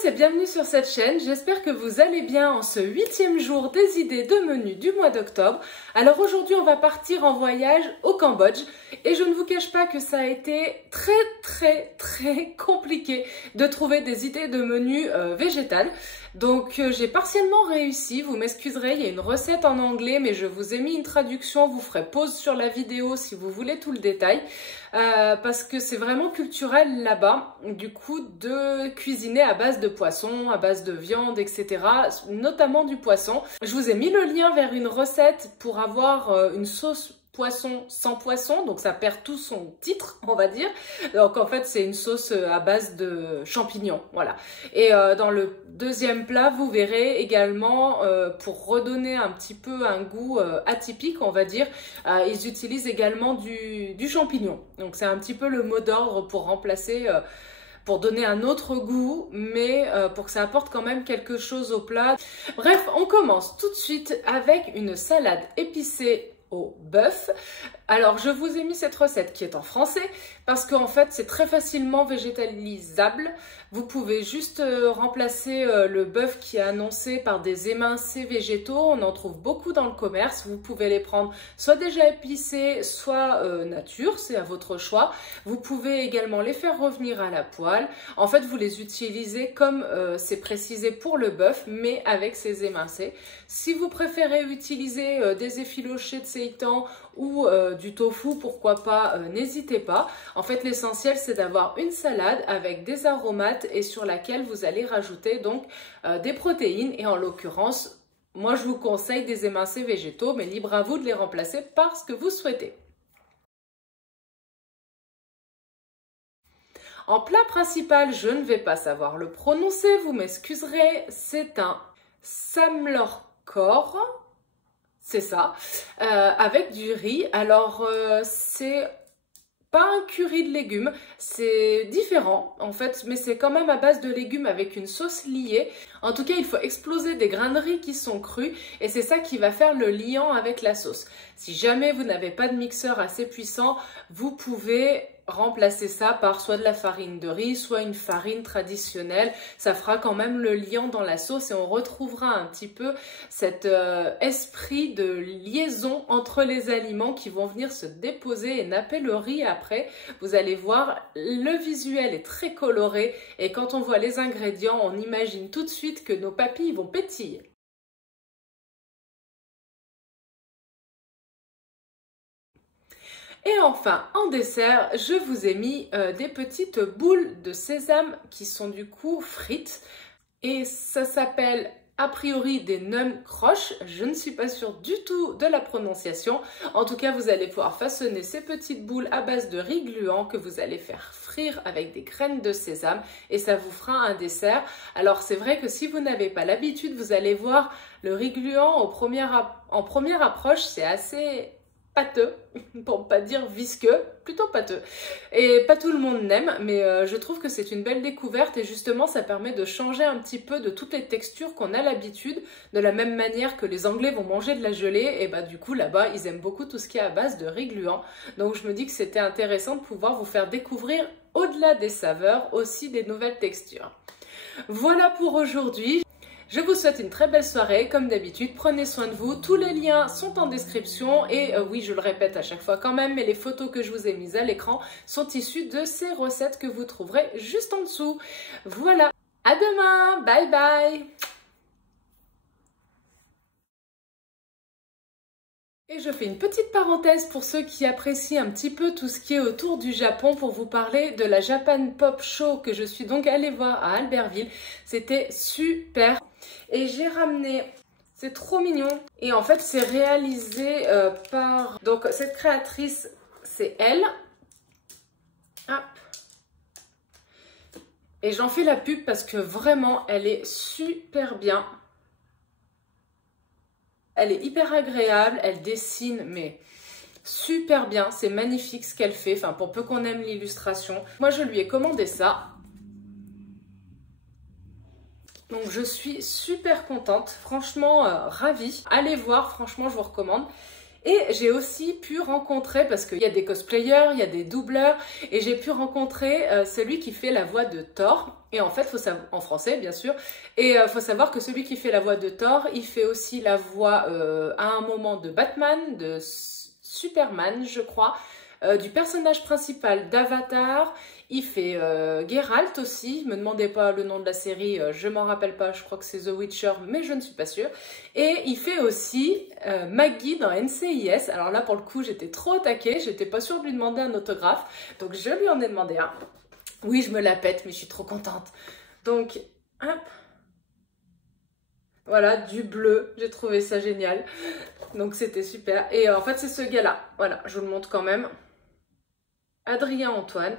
tous et bienvenue sur cette chaîne, j'espère que vous allez bien en ce 8e jour des idées de menu du mois d'octobre. Alors aujourd'hui on va partir en voyage au Cambodge et je ne vous cache pas que ça a été très compliqué de trouver des idées de menu végétales. Donc j'ai partiellement réussi, vous m'excuserez, il y a une recette en anglais mais je vous ai mis une traduction, vous ferez pause sur la vidéo si vous voulez tout le détail. Parce que c'est vraiment culturel là-bas, du coup, de cuisiner à base de poisson, à base de viande, etc. Notamment du poisson. Je vous ai mis le lien vers une recette pour avoir une sauce poisson sans poisson, donc ça perd tout son titre, on va dire. Donc en fait, c'est une sauce à base de champignons, voilà. Et dans le deuxième plat, vous verrez également, pour redonner un petit peu un goût atypique, on va dire, ils utilisent également du champignon. Donc c'est un petit peu le mot d'ordre pour remplacer... pour donner un autre goût, mais pour que ça apporte quand même quelque chose au plat. Bref, on commence tout de suite avec une salade épicée au bœuf. Alors, je vous ai mis cette recette qui est en français parce qu'en fait, c'est très facilement végétalisable. Vous pouvez juste remplacer le bœuf qui est annoncé par des émincés végétaux. On en trouve beaucoup dans le commerce. Vous pouvez les prendre soit déjà épicés, soit nature, c'est à votre choix. Vous pouvez également les faire revenir à la poêle. En fait, vous les utilisez comme c'est précisé pour le bœuf, mais avec ces émincés. Si vous préférez utiliser des effilochés de seitan ou du tofu, pourquoi pas, n'hésitez pas. En fait, l'essentiel, c'est d'avoir une salade avec des aromates et sur laquelle vous allez rajouter donc des protéines. Et en l'occurrence, moi, je vous conseille des émincés végétaux, mais libre à vous de les remplacer par ce que vous souhaitez. En plat principal, je ne vais pas savoir le prononcer, vous m'excuserez, c'est un samlorkor. C'est ça, avec du riz. Alors, c'est pas un curry de légumes, c'est différent en fait, mais c'est quand même à base de légumes avec une sauce liée. En tout cas, il faut exploser des grains de riz qui sont crus et c'est ça qui va faire le liant avec la sauce. Si jamais vous n'avez pas de mixeur assez puissant, vous pouvez remplacer ça par soit de la farine de riz, soit une farine traditionnelle. Ça fera quand même le liant dans la sauce et on retrouvera un petit peu cet esprit de liaison entre les aliments qui vont venir se déposer et napper le riz après. Vous allez voir, le visuel est très coloré et quand on voit les ingrédients, on imagine tout de suite que nos papilles vont pétiller. Et enfin, en dessert, je vous ai mis des petites boules de sésame qui sont du coup frites. Et ça s'appelle a priori des Numbkrosh. Je ne suis pas sûre du tout de la prononciation. En tout cas, vous allez pouvoir façonner ces petites boules à base de riz gluant que vous allez faire frire avec des graines de sésame. Et ça vous fera un dessert. Alors c'est vrai que si vous n'avez pas l'habitude, vous allez voir le riz gluant en première approche, c'est assez... pâteux, pour pas dire visqueux, plutôt pâteux. Et pas tout le monde n'aime, mais je trouve que c'est une belle découverte et justement ça permet de changer un petit peu de toutes les textures qu'on a l'habitude, de la même manière que les Anglais vont manger de la gelée, et bah du coup là-bas ils aiment beaucoup tout ce qui est à base de riz gluant. Donc je me dis que c'était intéressant de pouvoir vous faire découvrir au-delà des saveurs aussi des nouvelles textures. Voilà pour aujourd'hui. Je vous souhaite une très belle soirée, comme d'habitude, prenez soin de vous, tous les liens sont en description et oui, je le répète à chaque fois quand même, mais les photos que je vous ai mises à l'écran sont issues de ces recettes que vous trouverez juste en dessous. Voilà, à demain, bye bye. Et je fais une petite parenthèse pour ceux qui apprécient un petit peu tout ce qui est autour du Japon pour vous parler de la Japan Pop Show que je suis donc allée voir à Albertville. C'était super. Et j'ai ramené, c'est trop mignon. Et en fait, c'est réalisé par... Donc, cette créatrice, c'est elle. Hop. Et j'en fais la pub parce que vraiment, elle est super bien. Elle est hyper agréable, elle dessine, mais super bien. C'est magnifique ce qu'elle fait, enfin, pour peu qu'on aime l'illustration. Moi, je lui ai commandé ça. Donc je suis super contente, franchement ravie. Allez voir, franchement je vous recommande. Et j'ai aussi pu rencontrer, parce qu'il y a des cosplayers, il y a des doubleurs, et j'ai pu rencontrer celui qui fait la voix de Thor. Et en fait, en français bien sûr, et faut savoir que celui qui fait la voix de Thor, il fait aussi la voix à un moment de Batman, de Superman je crois, du personnage principal d'Avatar. Il fait Geralt aussi, me demandez pas le nom de la série, je m'en rappelle pas, je crois que c'est The Witcher, mais je ne suis pas sûre. Et il fait aussi Maggie dans NCIS, alors là pour le coup j'étais trop au taquet, j'étais pas sûre de lui demander un autographe, donc je lui en ai demandé un. Oui, je me la pète, mais je suis trop contente. Donc, hop. Voilà, du bleu, j'ai trouvé ça génial. Donc c'était super. Et en fait c'est ce gars-là, voilà, je vous le montre quand même. Adrien Antoine,